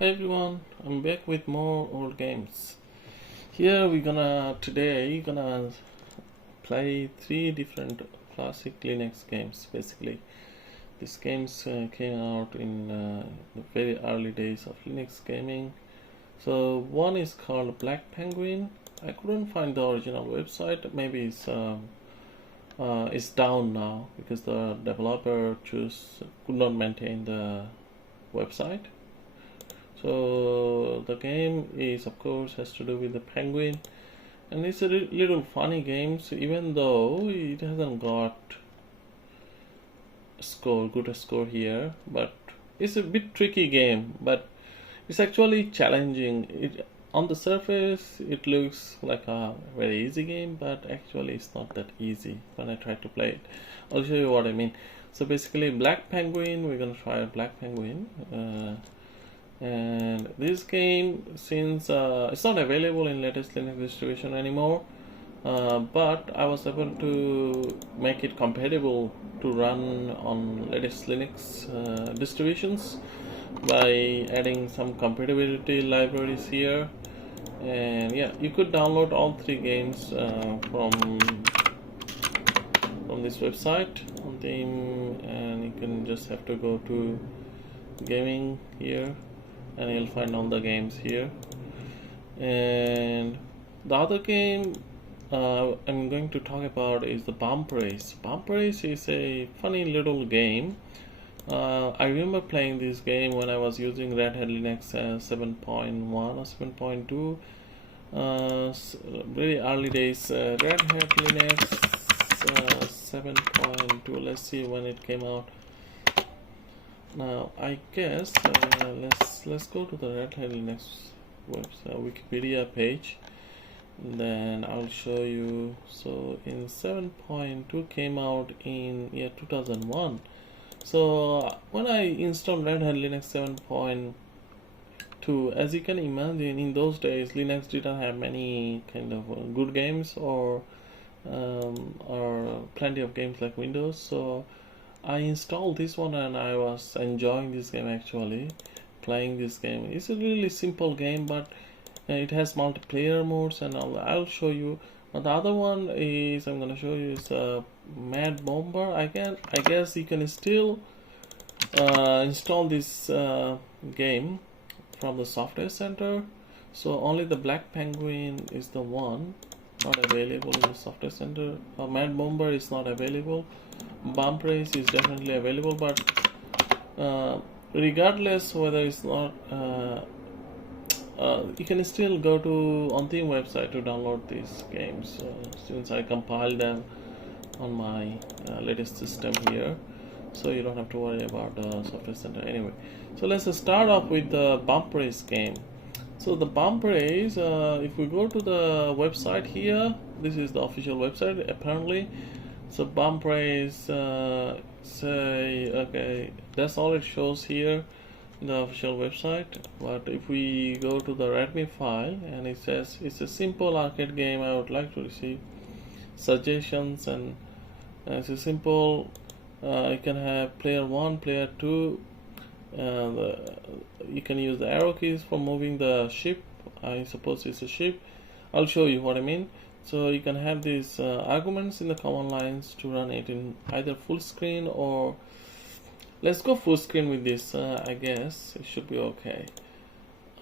Hi everyone, I'm back with more old games. Here today gonna play three different classic Linux games. Basically, these games came out in the very early days of Linux gaming. So one is called Black Penguin. I couldn't find the original website. Maybe it's down now because the developer could not maintain the website. So the game is, of course, has to do with the penguin, and it's a little funny game. So even though it hasn't got good score here, but it's a bit tricky game. But it's actually challenging. It on the surface it looks like a very easy game, but actually it's not that easy when I try to play it. I'll show you what I mean. So basically, Black Penguin. We're gonna try a Black Penguin. And this game, since it's not available in latest Linux distribution anymore, but I was able to make it compatible to run on latest Linux distributions by adding some compatibility libraries here. And yeah, you could download all three games from this website on theme, and you can just have to go to gaming here and you'll find all the games here. And the other game I'm going to talk about is the BumpRace. BumpRace is a funny little game. I remember playing this game when I was using Red Hat Linux 7.1 or 7.2. Very early days, Red Hat Linux 7.2. Let's see when it came out. Now I guess let's go to the Red Hat Linux website Wikipedia page, and then I'll show you. So in 7.2 came out in year 2001. So when I installed Red Hat Linux 7.2, as you can imagine, in those days Linux didn't have many kind of good games or plenty of games like Windows. So I installed this one and I was enjoying this game actually. Playing this game. It's a really simple game, but it has multiplayer modes, and I'll show you. The other one is I'm gonna show you is Mad Bomber. I guess you can still install this game from the software center. So only the Black Penguin is the one not available in the software center. Mad Bomber is not available. BumpRace is definitely available, but regardless whether it's not, you can still go to on the website to download these games. Since I compiled them on my latest system here, so you don't have to worry about the software center anyway. So let's start off with the BumpRace game. So the BumpRace, if we go to the website here, this is the official website apparently. So BumpRace, okay, that's all it shows here in the official website. But if we go to the README file, and it says it's a simple arcade game, I would like to receive suggestions, and it's a simple. You can have player 1, player 2. You can use the arrow keys for moving the ship. I suppose it's a ship. I'll show you what I mean. So you can have these arguments in the command lines to run it in either full screen or let's go full screen with this. I guess it should be okay.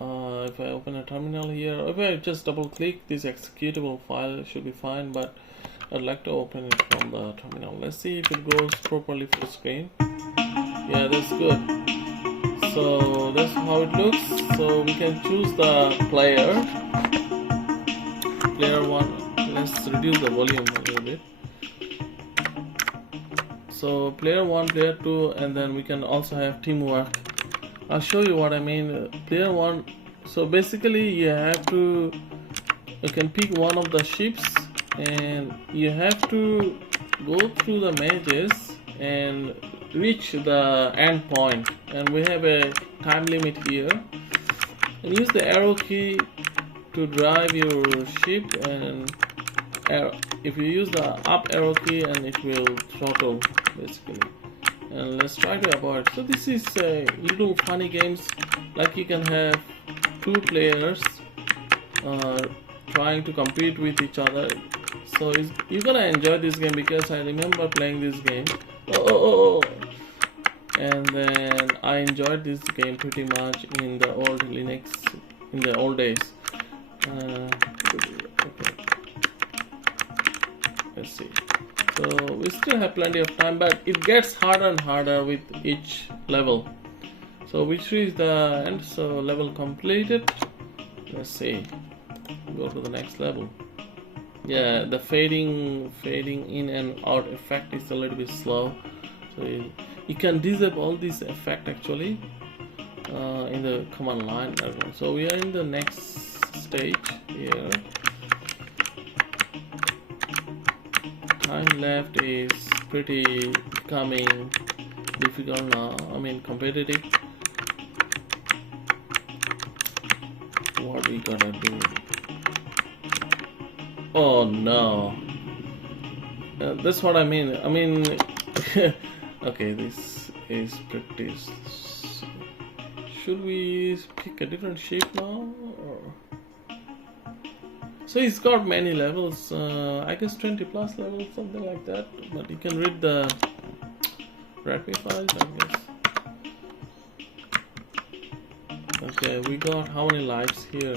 If I open a terminal here, if I just double click this executable file, it should be fine, but I'd like to open it from the terminal. Let's see if it goes properly full screen. Yeah, that's good. So that's how it looks. So we can choose the player 1. Let's reduce the volume a little bit. So player 1, player 2, and then we can also have teamwork. I'll show you what I mean. Player 1, so basically you can pick one of the ships, and you have to go through the mazes and reach the end point, and we have a time limit here, and use the arrow key to drive your ship, and if you use the up arrow key, and it will throttle basically, and let's try to avoid. So this is little funny games, like you can have two players trying to compete with each other. So you're gonna enjoy this game, because I remember playing this game. Oh. And then I enjoyed this game pretty much in the old Linux, in the old days. Okay. Let's see. So we still have plenty of time, but it gets harder and harder with each level. So which is the end? So level completed. Let's see. Go to the next level. Yeah, the fading in and out effect is a little bit slow. So you can disable this effect actually in the command line. So we are in the next stage here. Time left is pretty becoming difficult now. I mean competitive. What we gotta do? Oh no. That's what I mean. Okay, this is pretty. Should we pick a different shape now? Or? So it's got many levels. I guess 20 plus levels, something like that. But you can read the recipe files, I guess. Okay, we got how many lives here?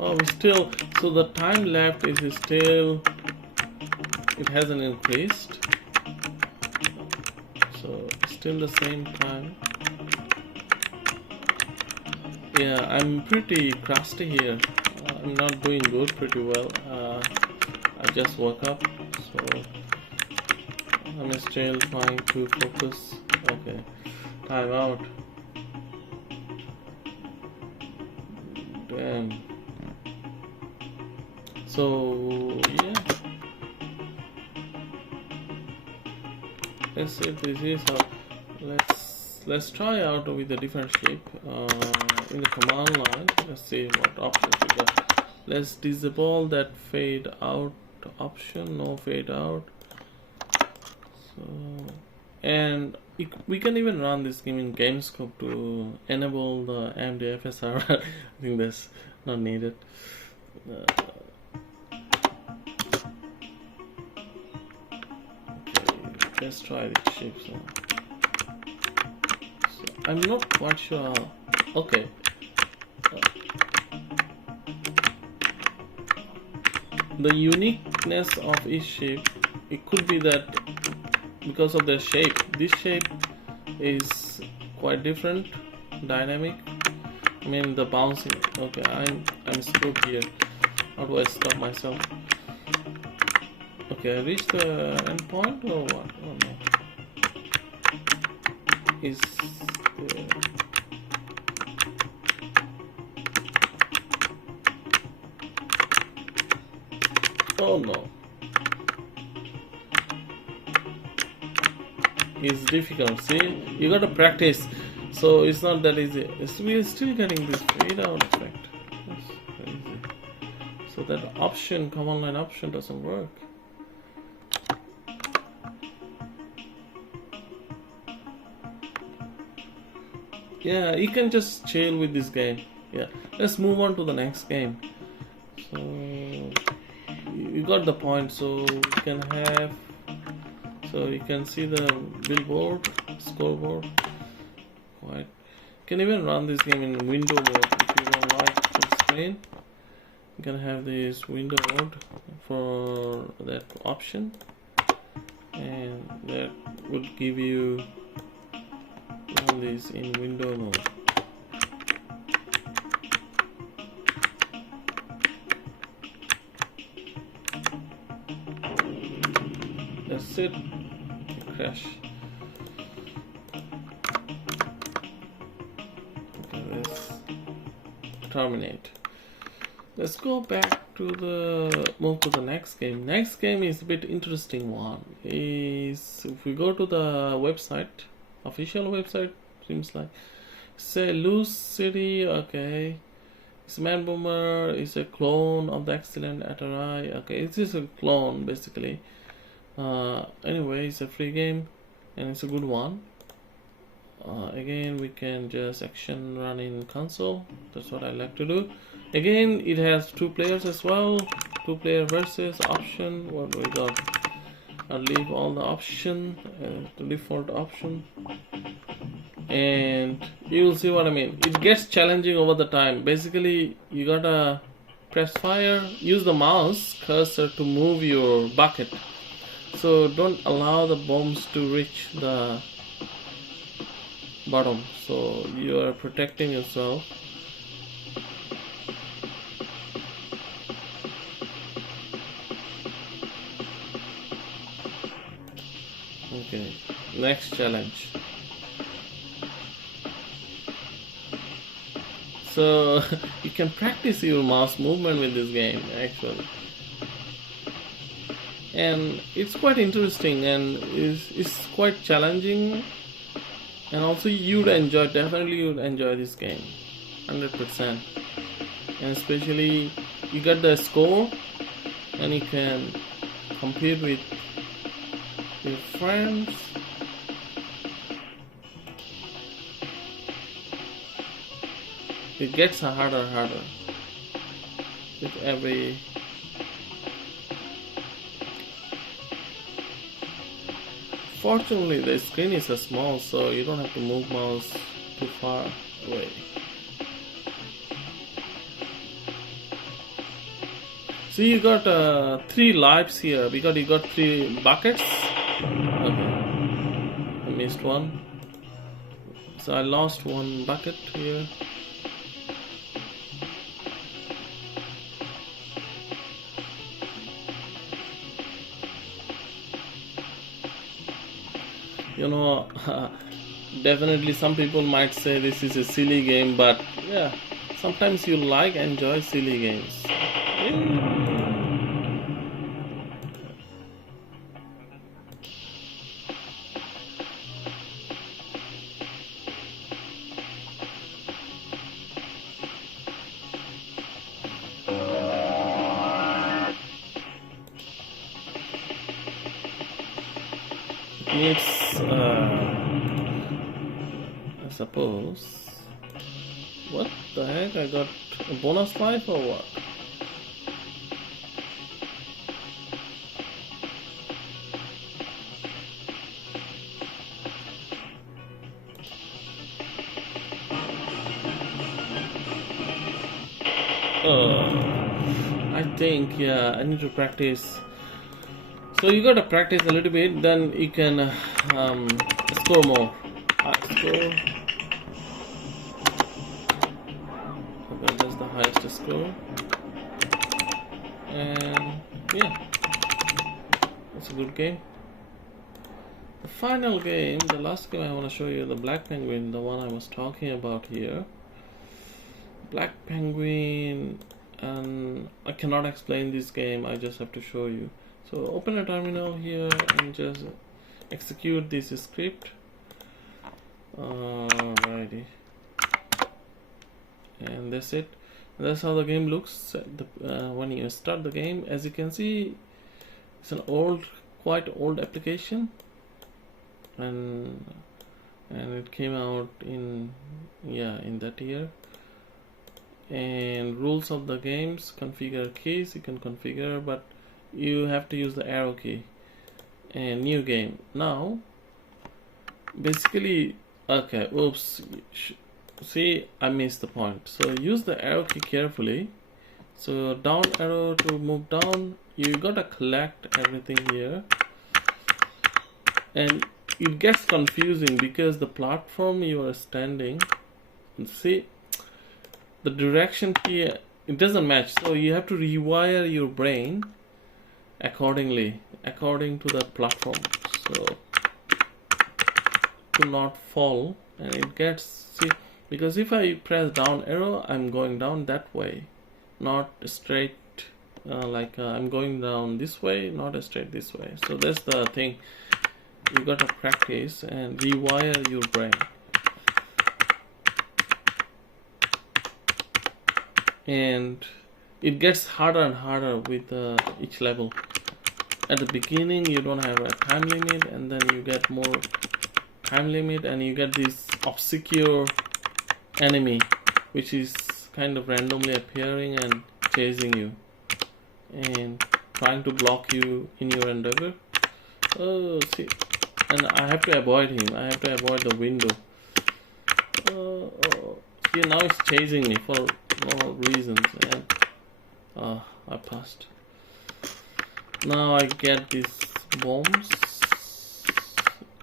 Oh, we still. So the time left is still. It hasn't increased. So still the same time. Yeah, I'm pretty crusty here. I'm not doing good pretty well. I just woke up, so I'm still trying to focus. Okay, time out. Damn. So yeah. Let's see if this is how. Let's try out with a different shape in the command line. Let's see what options we got. Let's disable that fade out option. No fade out. So, and we can even run this game in GameScope to enable the AMD FSR. I think that's not needed. Let's try this shape. So I'm not quite sure. Okay. The uniqueness of each shape, it could be that because of the shape, this shape is quite different, dynamic. I mean the bouncing. Okay, I'm screwed here. How do I stop myself? Okay, I reached the end point or what? Oh no. Is oh no. It's difficult. See, you gotta practice. So it's not that easy. We're still getting this fade out effect. That's crazy. So that option, command line option, doesn't work. Yeah, you can just chill with this game. Yeah, let's move on to the next game. So you got the point. So you can have. So you can see the billboard, scoreboard. Right. You can even run this game in window mode if you don't like the screen. You can have this window mode for that option, and that would give you run this in window mode. That's it. Crash. Okay, let's terminate. Let's go back to move to the next game. Next game is a bit interesting one. Is if we go to the website, official website, seems like say Loose City. Okay, it's Man Boomer is a clone of the Excellent Atari. Okay, it's just a clone basically. Anyway, it's a free game and it's a good one. Again, we can just action run in console. That's what I like to do. Again, it has 2 players as well. 2 player versus option. What we got? I'll leave all the option, the default option, and you will see what I mean. It gets challenging over the time. Basically, you gotta press fire, use the mouse cursor to move your bucket. So don't allow the bombs to reach the bottom. So you are protecting yourself. Okay, next challenge. So you can practice your mouse movement with this game actually, and it's quite interesting and it's quite challenging, and also definitely you'd enjoy this game 100%. And especially you got the score and you can compete with your friends. It gets harder and harder with every fortunately the screen is small, so you don't have to move mouse too far away. So you got 3 lives here because you got 3 buckets. Okay, I missed one, so I lost 1 bucket here. You know, definitely some people might say this is a silly game, but yeah, sometimes you enjoy silly games. Needs, I suppose. What the heck? I got a bonus life or what? I think, yeah, I need to practice. So you gotta practice a little bit, then you can score more. Score. Okay, that's the highest score. And yeah, it's a good game. The final game, the last game I want to show you, the Black Penguin, the one I was talking about here. Black Penguin, and I cannot explain this game, I just have to show you. So open a terminal here and just execute this script. Alrighty, and that's it. That's how the game looks when you start the game. As you can see, it's an quite old application, and it came out in that year. And rules of the games, configure keys, you can configure, but you have to use the arrow key. And new game. Now basically, okay, oops, see, I missed the point. So use the arrow key carefully. So down arrow to move down, you gotta collect everything here, and it gets confusing because the platform you are standing, see, the direction here, it doesn't match, so you have to rewire your brain according to the platform, so to not fall. And it gets, see, because if I press down arrow, I'm going down that way, not straight, I'm going down this way, not straight this way. So that's the thing, you gotta practice and rewire your brain. And it gets harder and harder with each level. At the beginning you don't have a time limit, and then you get more time limit, and you get this obscure enemy which is kind of randomly appearing and chasing you and trying to block you in your endeavor. Oh, see, and I have to avoid him. I have to avoid the window. See, now he's chasing me for no reasons, and I passed. Now I get these bombs.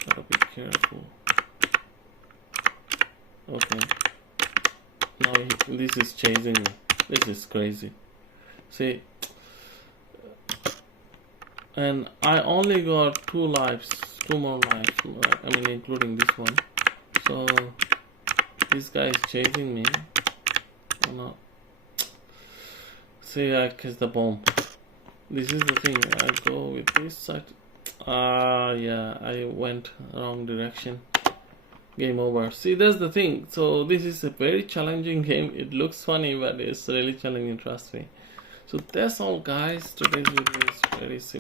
Gotta be careful. Okay. Now this is chasing me. This is crazy. See, and I only got 2 lives, 2 more lives. I mean, including this one. So this guy is chasing me. Oh no! See, I catch the bomb. This is the thing. I go with this side. Yeah, I went wrong direction. Game over. See, that's the thing. So this is a very challenging game. It looks funny, but it's really challenging, trust me. So that's all, guys. Today's video is very simple.